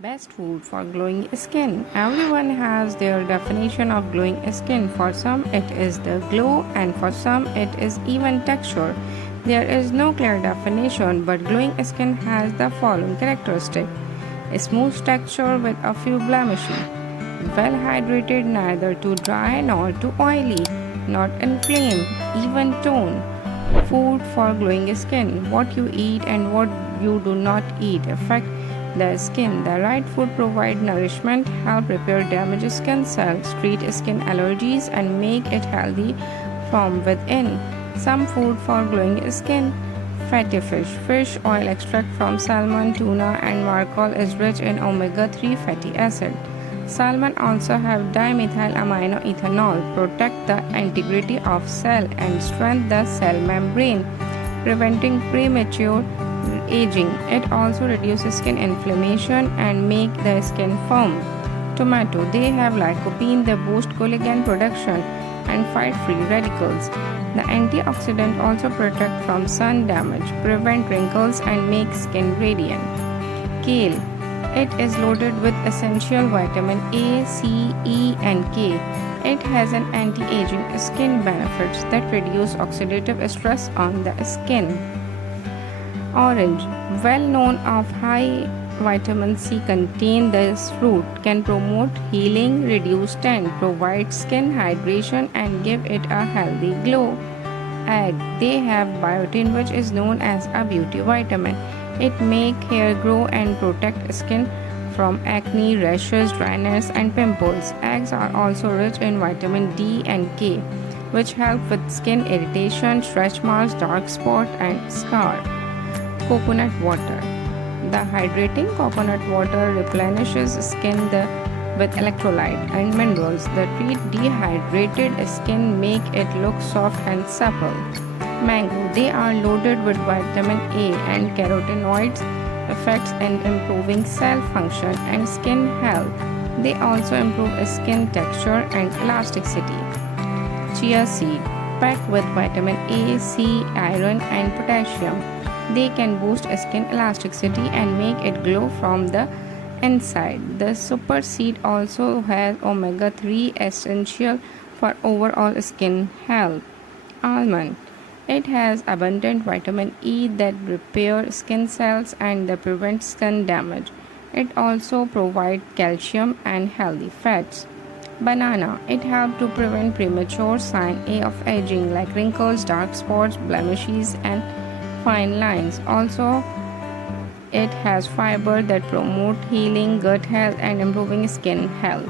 Best food for glowing skin. Everyone has their definition of glowing skin. For some, it is the glow, and for some, it is even texture. There is no clear definition, but glowing skin has the following characteristic: a smooth texture with a few blemishes, well hydrated, neither too dry nor too oily, not inflamed, even tone. Food for glowing skin. What you eat and what you do not eat affect the skin. The right food provide nourishment, help repair damaged skin cells, treat skin allergies, and make it healthy from within. Some food for glowing skin. Fatty fish. Fish oil extract from salmon, tuna, and mackerel is rich in omega-3 fatty acid. Salmon also have dimethylaminoethanol, protect the integrity of cell and strengthen the cell membrane, preventing premature aging. It also reduces skin inflammation and make the skin firm. Tomato. They have lycopene, they boost collagen production and fight free radicals. The antioxidant also protect from sun damage, prevent wrinkles and make skin radiant. Kale. It is loaded with essential vitamin A, C, E, and K. It has an anti-aging skin benefits that reduce oxidative stress on the skin. Orange, well known of high vitamin C contain this fruit can promote healing, reduce tan, provide skin hydration and give it a healthy glow. Egg, they have biotin which is known as a beauty vitamin. It make hair grow and protect skin from acne, rashes, dryness and pimples. Eggs are also rich in vitamin D and K which help with skin irritation, stretch marks, dark spot and scar. Coconut water. The hydrating coconut water replenishes with electrolyte and minerals that treat dehydrated skin, make it look soft and supple. Mango. They are loaded with vitamin A and carotenoids, effects in improving cell function and skin health. They also improve skin texture and elasticity. Chia seed. Packed with vitamin A, C, iron and potassium. They can boost skin elasticity and make it glow from the inside. The super seed also has omega-3 essential for overall skin health. Almond. It has abundant vitamin E that repair skin cells and that prevent skin damage. It also provides calcium and healthy fats. Banana. It helps to prevent premature sign of aging like wrinkles, dark spots, blemishes and fine lines. Also, it has fiber that promote healing, gut health and improving skin health.